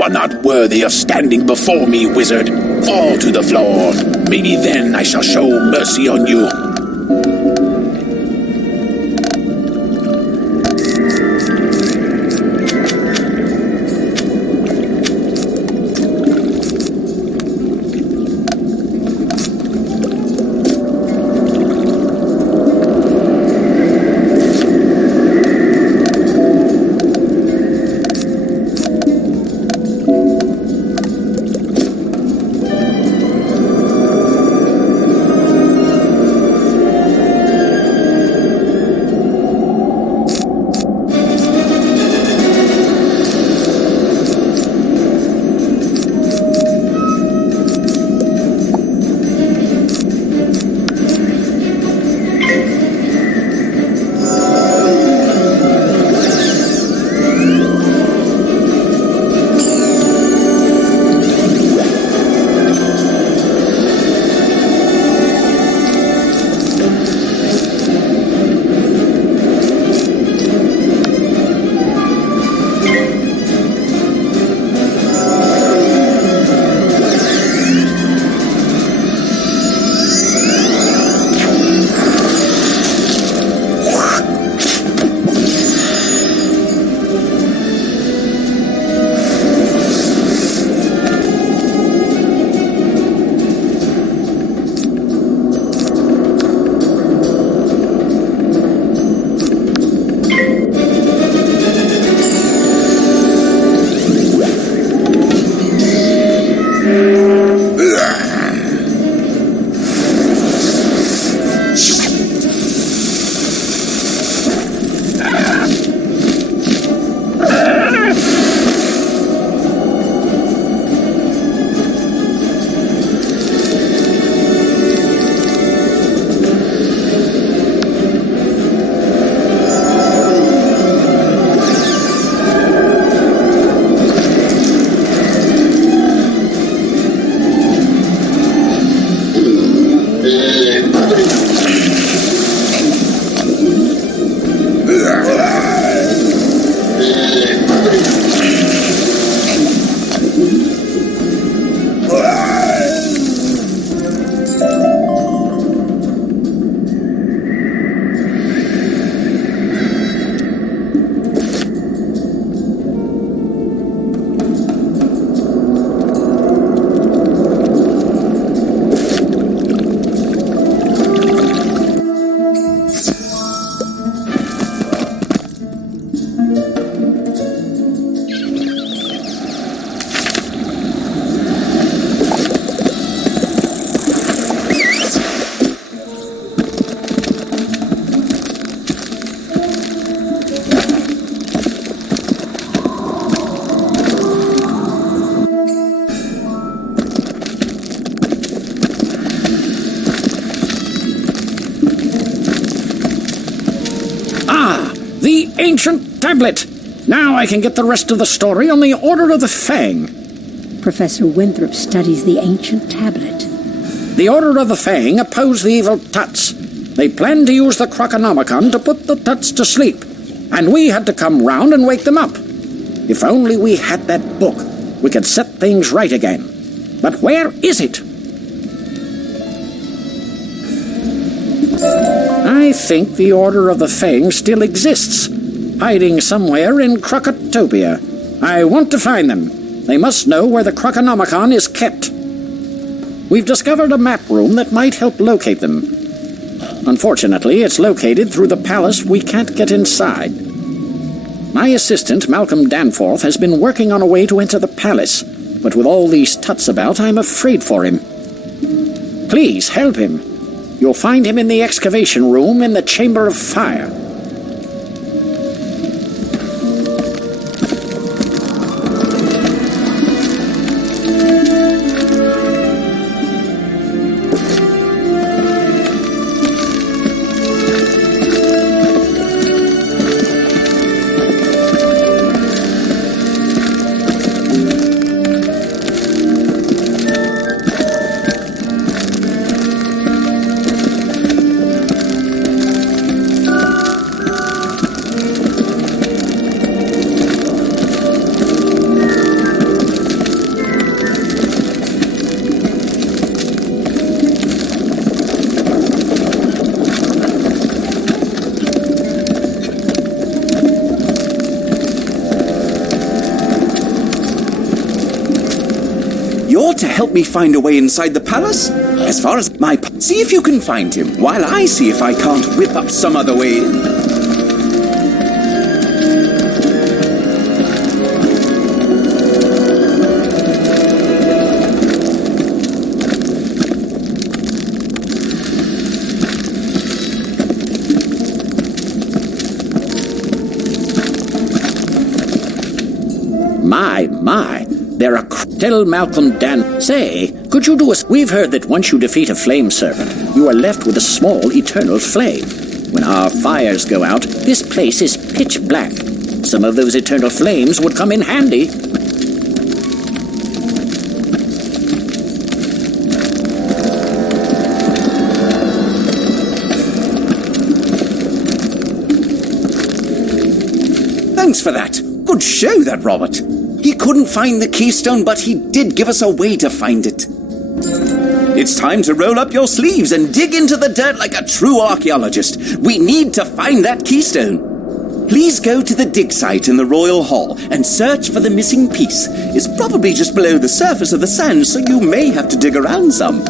You are not worthy of standing before me, wizard. Fall to the floor. Maybe then I shall show mercy on you. Ancient tablet! Now I can get the rest of the story on the Order of the Fang. Professor Winthrop studies the ancient tablet. The Order of the Fang oppose the evil Tuts. They planned to use the Croconomicon to put the Tuts to sleep, and we had to come round and wake them up. If only we had that book, we could set things right again. But where is it? I think the Order of the Fang still exists, hiding somewhere in Crocotopia. I want to find them. They must know where the Croconomicon is kept. We've discovered a map room that might help locate them. Unfortunately, it's located through the palace. We can't get inside. My assistant, Malcolm Danforth, has been working on a way to enter the palace, but with all these Tuts about, I'm afraid for him. Please, help him. You'll find him in the excavation room in the Chamber of Fire. You're to help me find a way inside the palace? As far as my... See if you can find him, while I see if I can't whip up some other way in. My, there are... Tell Malcolm Dan... Say, could you do us... We've heard that once you defeat a flame servant, you are left with a small eternal flame. When our fires go out, this place is pitch black. Some of those eternal flames would come in handy. Thanks for that. Good show, that Robert. He couldn't find the keystone, but he did give us a way to find it. It's time to roll up your sleeves and dig into the dirt like a true archaeologist. We need to find that keystone. Please go to the dig site in the Royal Hall and search for the missing piece. It's probably just below the surface of the sand, so you may have to dig around some.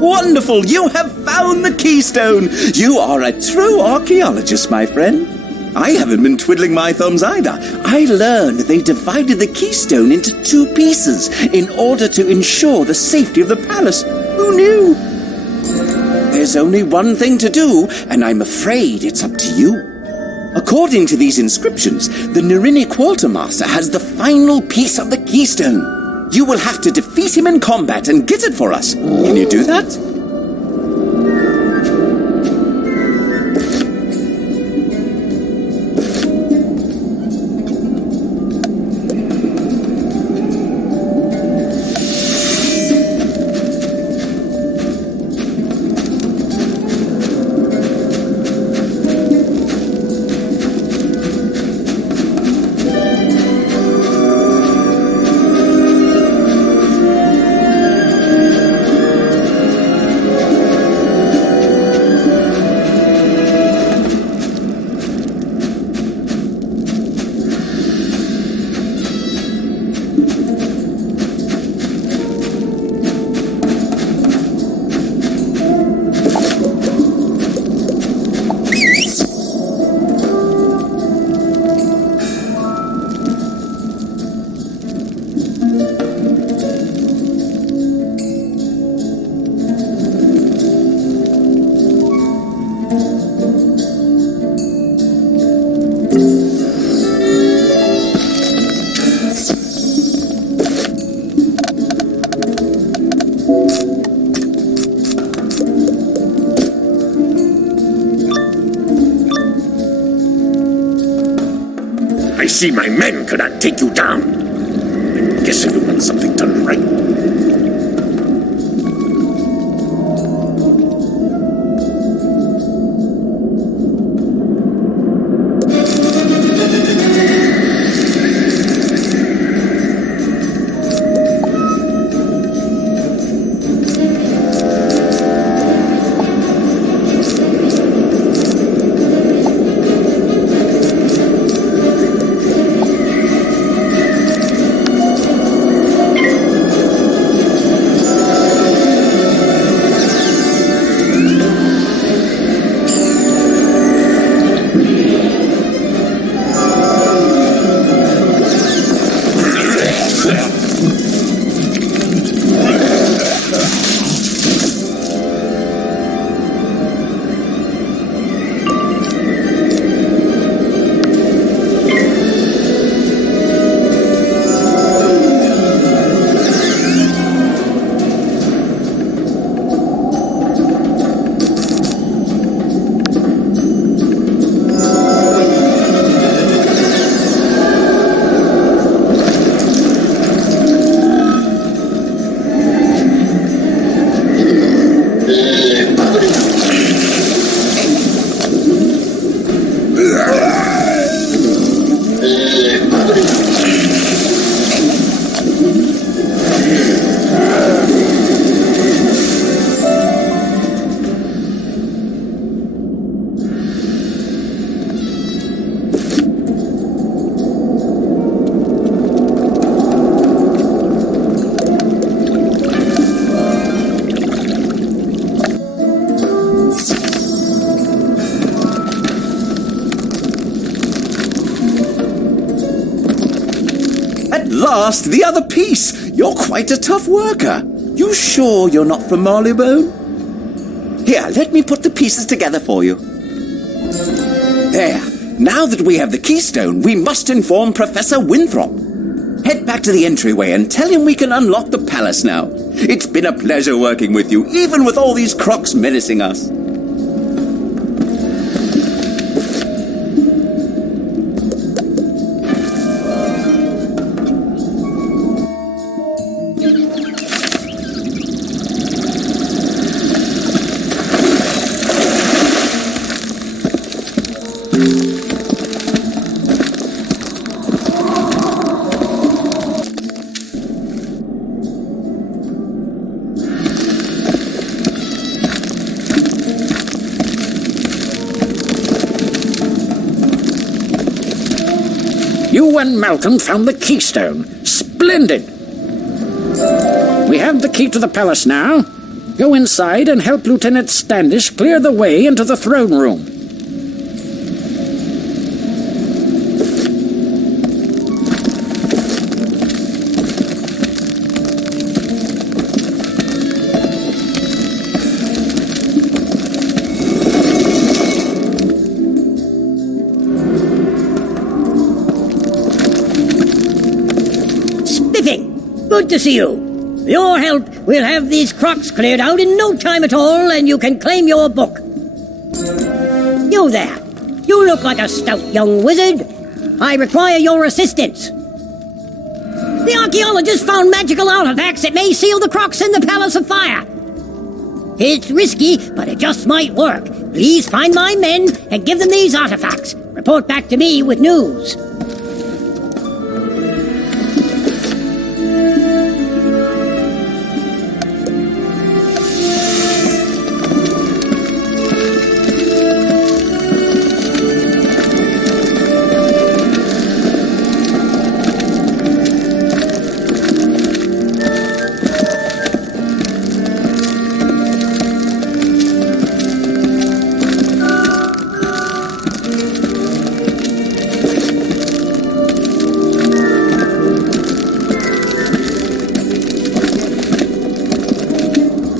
Wonderful! You have found the keystone! You are a true archaeologist, my friend. I haven't been twiddling my thumbs either. I learned they divided the keystone into 2 pieces in order to ensure the safety of the palace. Who knew? There's only one thing to do, and I'm afraid it's up to you. According to these inscriptions, the Narini Quartermaster has the final piece of the keystone. You will have to defeat him in combat and get it for us. Can you do that? I see my men cannot take you down. I guess you want something done right. lost the other piece. You're quite a tough worker. You sure you're not from Marleybone? Here, let me put the pieces together for you. There. Now that we have the keystone, we must inform Professor Winthrop. Head back to the entryway and tell him we can unlock the palace now. It's been a pleasure working with you, even with all these crocs menacing us. You and Malcolm found the keystone. Splendid! We have the key to the palace now. Go inside and help Lieutenant Standish clear the way into the throne room. Good to see you. With your help, we'll have these crocs cleared out in no time at all, and you can claim your book. You there. You look like a stout young wizard. I require your assistance. The archaeologist found magical artifacts that may seal the crocs in the Palace of Fire. It's risky, but it just might work. Please find my men and give them these artifacts. Report back to me with news.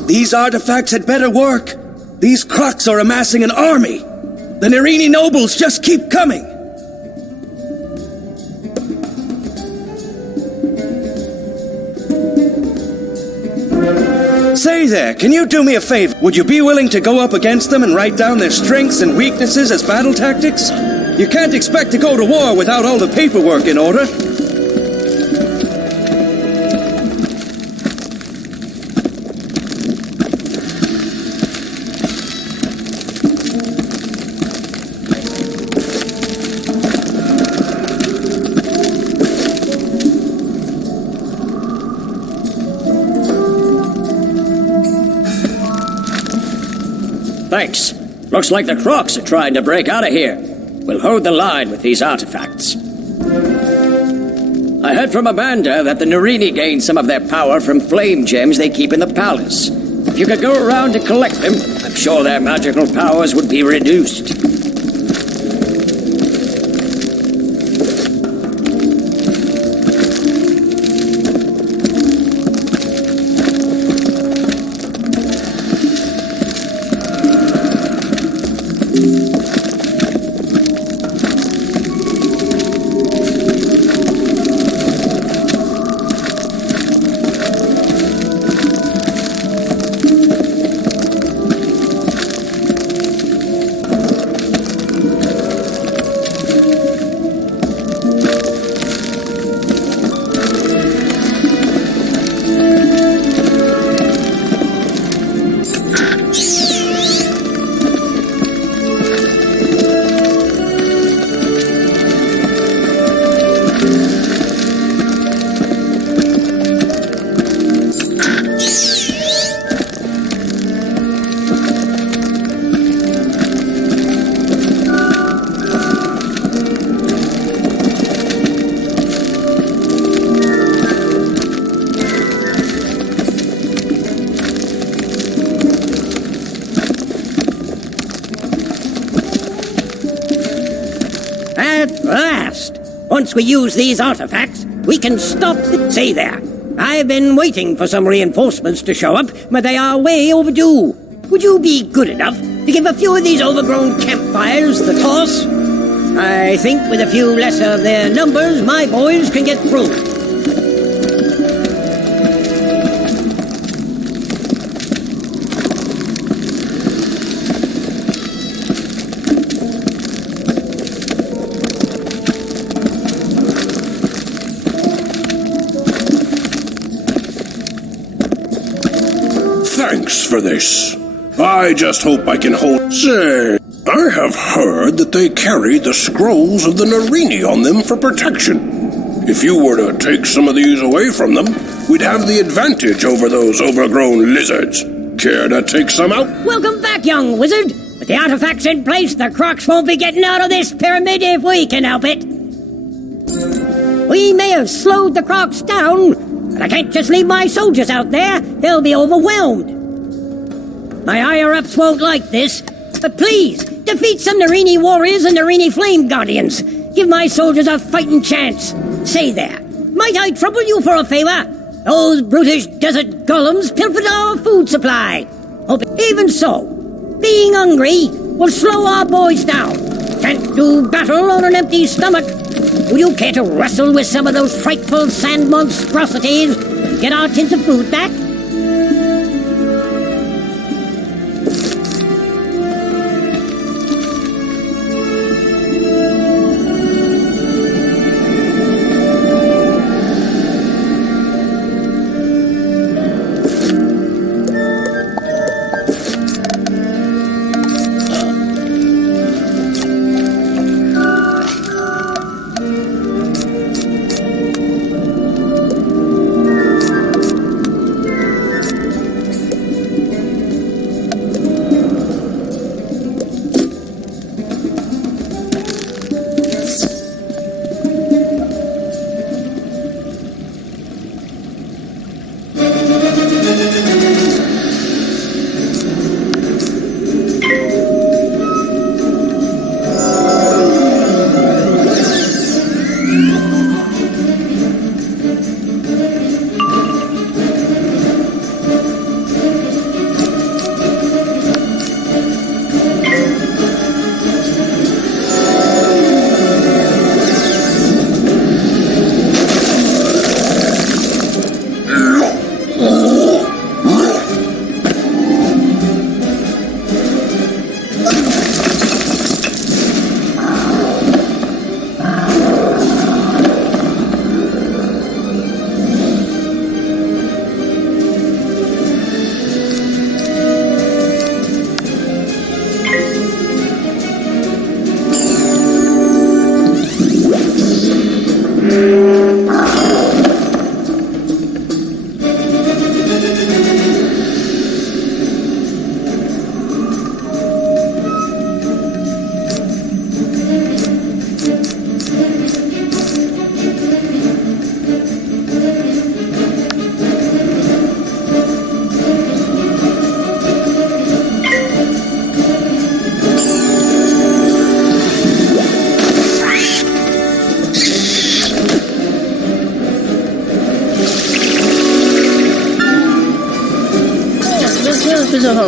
These artifacts had better work. These crocs are amassing an army. The Nerini nobles just keep coming. Say there, can you do me a favor? Would you be willing to go up against them and write down their strengths and weaknesses as battle tactics? You can't expect to go to war without all the paperwork in order. Thanks. Looks like the crocs are trying to break out of here. We'll hold the line with these artifacts. I heard from Amanda that the Nerini gained some of their power from flame gems they keep in the palace. If you could go around to collect them, I'm sure their magical powers would be reduced. At last! Once we use these artifacts, we can stop the... Say there. I've been waiting for some reinforcements to show up, but they are way overdue. Would you be good enough to give a few of these overgrown campfires the toss? I think with a few less of their numbers, my boys can get through. Thanks for this. I just hope I can hold... Say, I have heard that they carry the scrolls of the Narini on them for protection. If you were to take some of these away from them, we'd have the advantage over those overgrown lizards. Care to take some out? Welcome back, young wizard. With the artifacts in place, the crocs won't be getting out of this pyramid if we can help it. We may have slowed the crocs down, but I can't just leave my soldiers out there. They'll be overwhelmed. My higher-ups won't like this, but please, defeat some Narini warriors and Narini flame guardians. Give my soldiers a fighting chance. Say there, might I trouble you for a favor? Those brutish desert golems pilfered our food supply. Even so, being hungry will slow our boys down. Can't do battle on an empty stomach. Would you care to wrestle with some of those frightful sand monstrosities and get our tins of food back?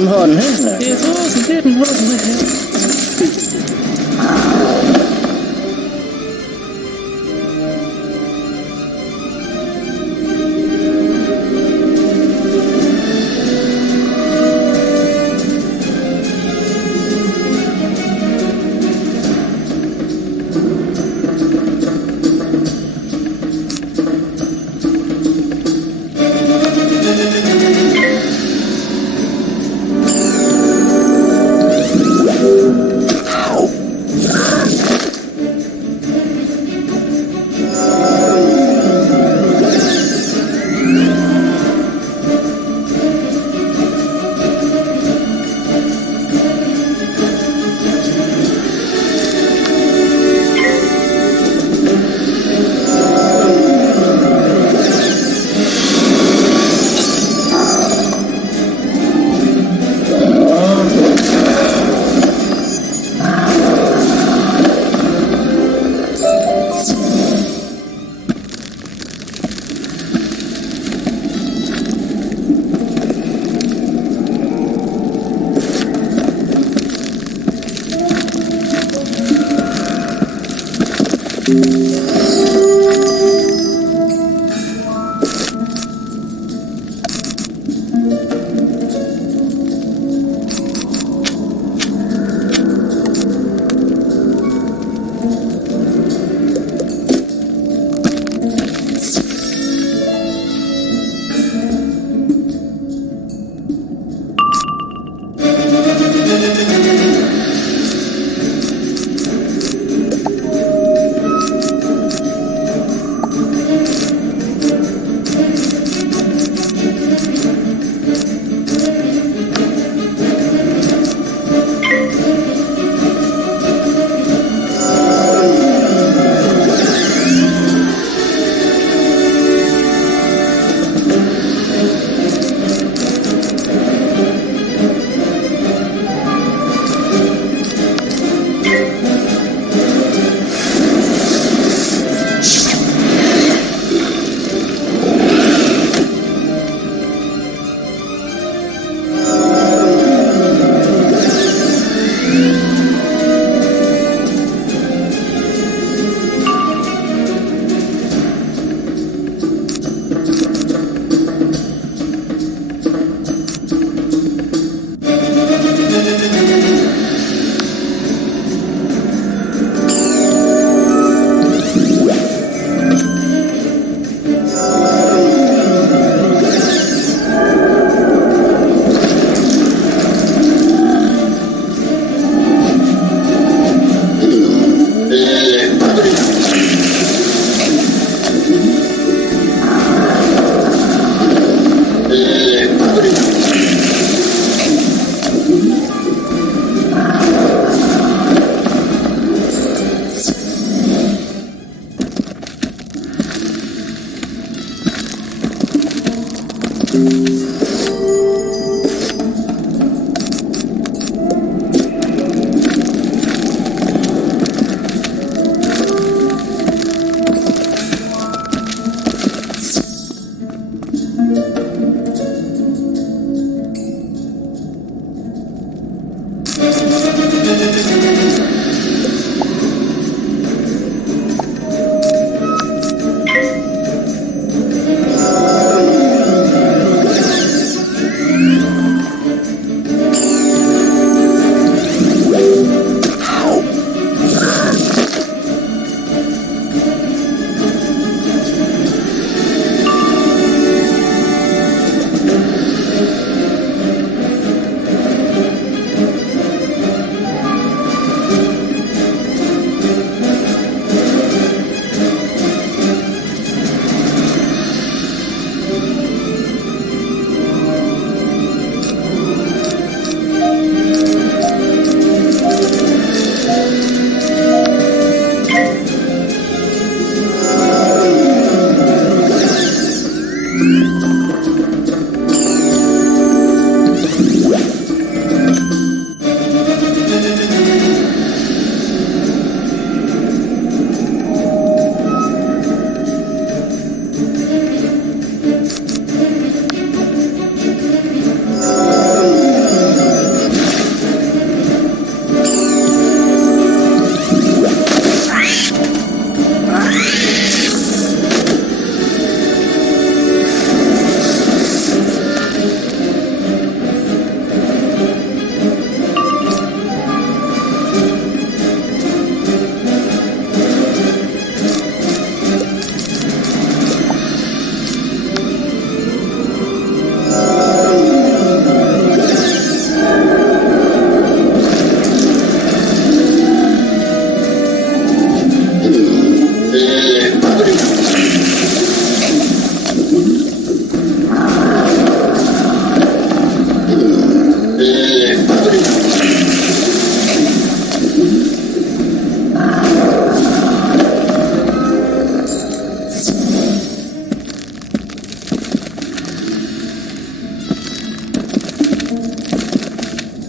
Am Horn,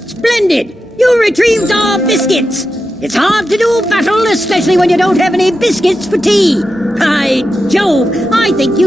Splendid! You retrieved our biscuits! It's hard to do battle, especially when you don't have any biscuits for tea. By Jove, I think you